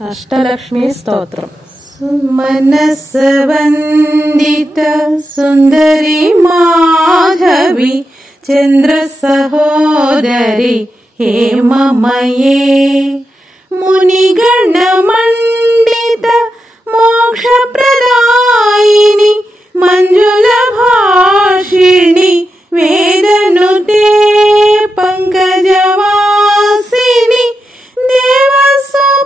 అష్టలక్ష్మి స్తోత్రం. మనసవందిత సుందరి మాధవి చంద్ర సహోదరి హేమమయే మునిగణ మండిత మోక్ష ప్రదాయిని మంజుల భాషిణి వేదనుతే పంకజవాసిని దేవసుపూజిత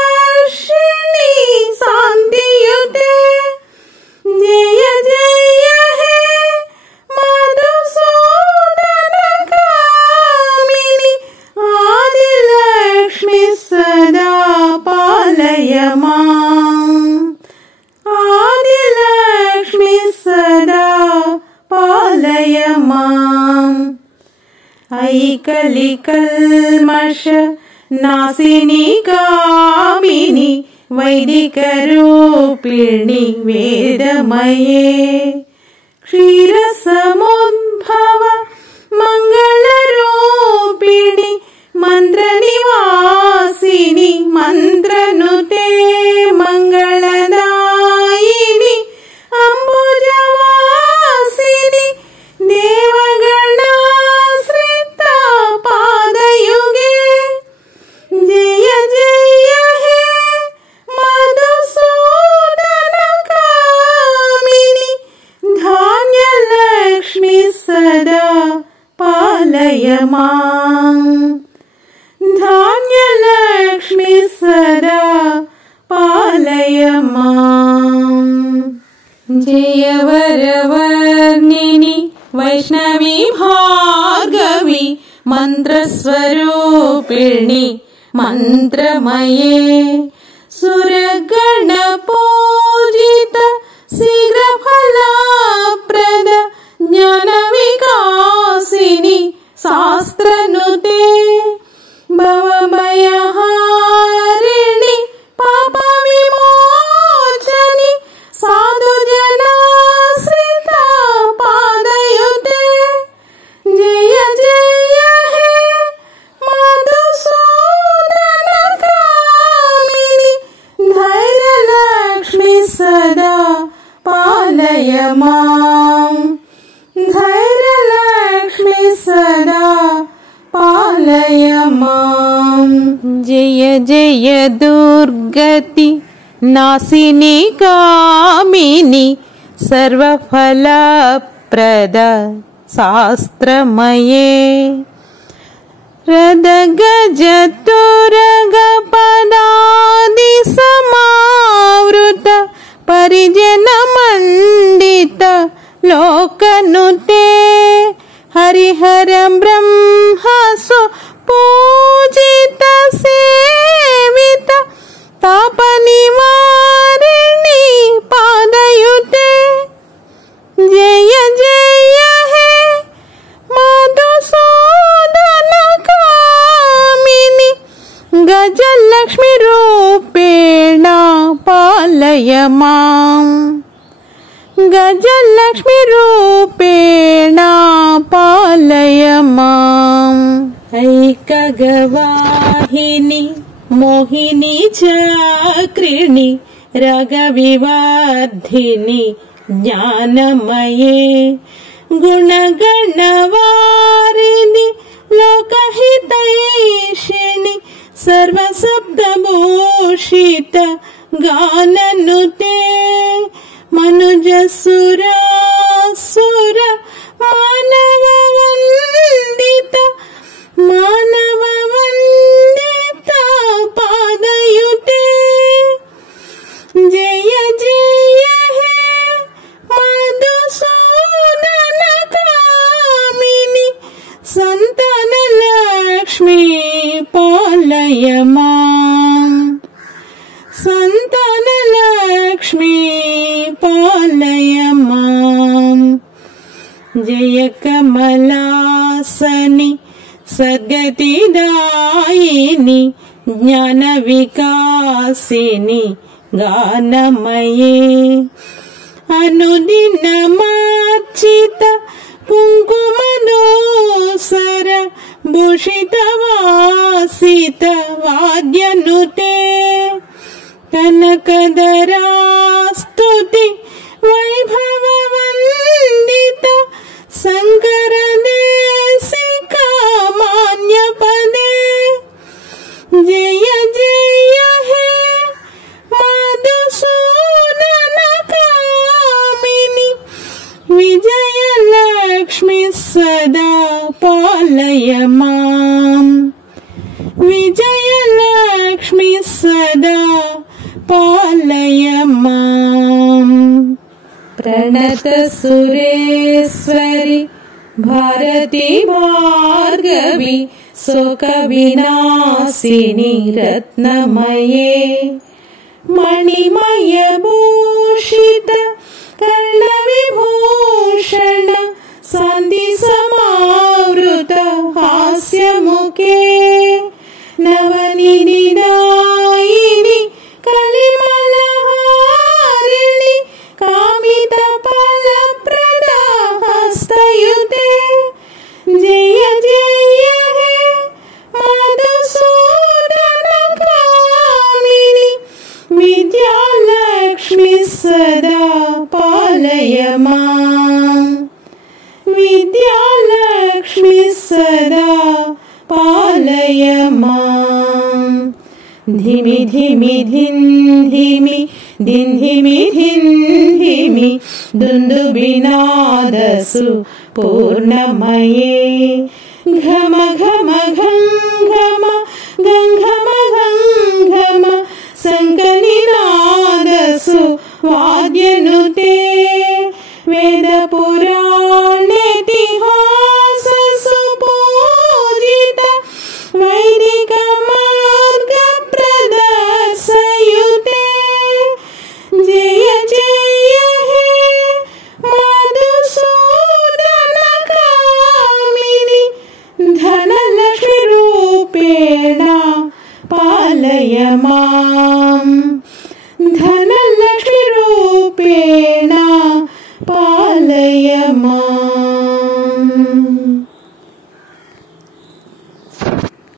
సద్గుణవర్షిణి శాంతియుతే జయ జయ హే మధుసూదన కామిని ఆదిలక్ష్మి సదా పాలయ మాం ఆదిలక్ష్మి సదా పాలయ మాం ఐకలి కల్మష నాశిని కామిని వైదిక రూపిణి వేదమయే క్షీర సముద్భవ మంగళ రూపిణి మంత్ర నివాసిని మంత్రనుతే మంగళదాయిని అంబుజవాసిని దేవగణాశ్రిత పాదయుగే జయ జయ హే మధుసూదన కామిని ధాన్యలక్ష్మి సదా పాలయ మాం ధాన్యలక్ష్మి సదా పాలయ మాం జయ వరవర్ణిని వైష్ణవి భార్గవి మంత్రస్వరూపిణి మంత్రమయే సురగణ పూజిత శీఘ్ర ఫలప్రద జ్ఞాన వికాసిని శాస్త్రనుతే భవభయహారిణి పాప విమోచని సాధు జనాశ్రిత పాదయుతే జయ జయ హే మధుసూదన కామిని ధైర్యలక్ష్మి సదా పాలయ మాం ధైర్యలక్ష్మి సదా పాలయ మాం జయ జయ దుర్గతి నాశిని కామిని సర్వఫలప్రద శాస్త్రమయే రద గజ తురగ పదాది సమావృత పరిజన మండిత లోకనుతే హరిహర బ్రహ్మసు పూజిత సేవిత తాప నివారిణి పాదయుతే జయ జయ హే మధుసూదన కామిని గజలక్ష్మి రూపేణ పాలయ మాం గజలక్ష్మి రూపేణ పాలయ మాం ఐకగవాహిని మోహిని చక్రిణి రగవివర్ధిని జ్ఞానమయే గుణగణవారిణి లోకహితైషిణి సర్వశబ్దభూషిత గాననుతే మనుజసురాసుర మానవ వందిత మానవ వందిత పాదయుతే జయ జయ హే మధుసూదన కామిని సంతాన లక్ష్మి పాలయ మాం సంతాన లక్ష్మి పాలయ మాం జయ కమలాసని సద్గతిదాయిని జ్ఞాన వికాసిని గానమయే అనుదినమార్చిత కుంకుమదోసర भूषितवासित वाद्यनुते कनकधरा स्तुति वैभव वंदित शंकर देशिका मान्य पदे जय जय हे मधुसूदन कामिनी विजय लक्ष्मी सदा पालय माम् विजय लक्ष्मी सदा पालय माम्। प्रणत सुरेश्वरि भारती भार्गवी शोक विनाशिनी रत्नमये मणिमय भूषित कर्ण विभूषण शान्ति समावृत हास्य मुखे नवनिधि दायिनी कलिमलहारिणी कामित फलप्रद हस्तयुते जय जय हे मधुसूदन कामिनी विद्यालक्ष्मी सदा पालय माम् विद्यालक्ष्मी सदा पालय माम्। धिमि धिमि धिन् धिमि धिन् धिमि धिन् धिमि दुन्दुभिनादसु पूर्णमये घम घम घं घम गं घम घं घम शङ्खनिनादसु वाद्यनुते वेद पुराणेतिहाससु पूजित वैदिक मार्ग प्रदर्शयुते जय जय हे मधुसूदन कामिनी धनलक्ष्मी रूपेण पालय माम् धन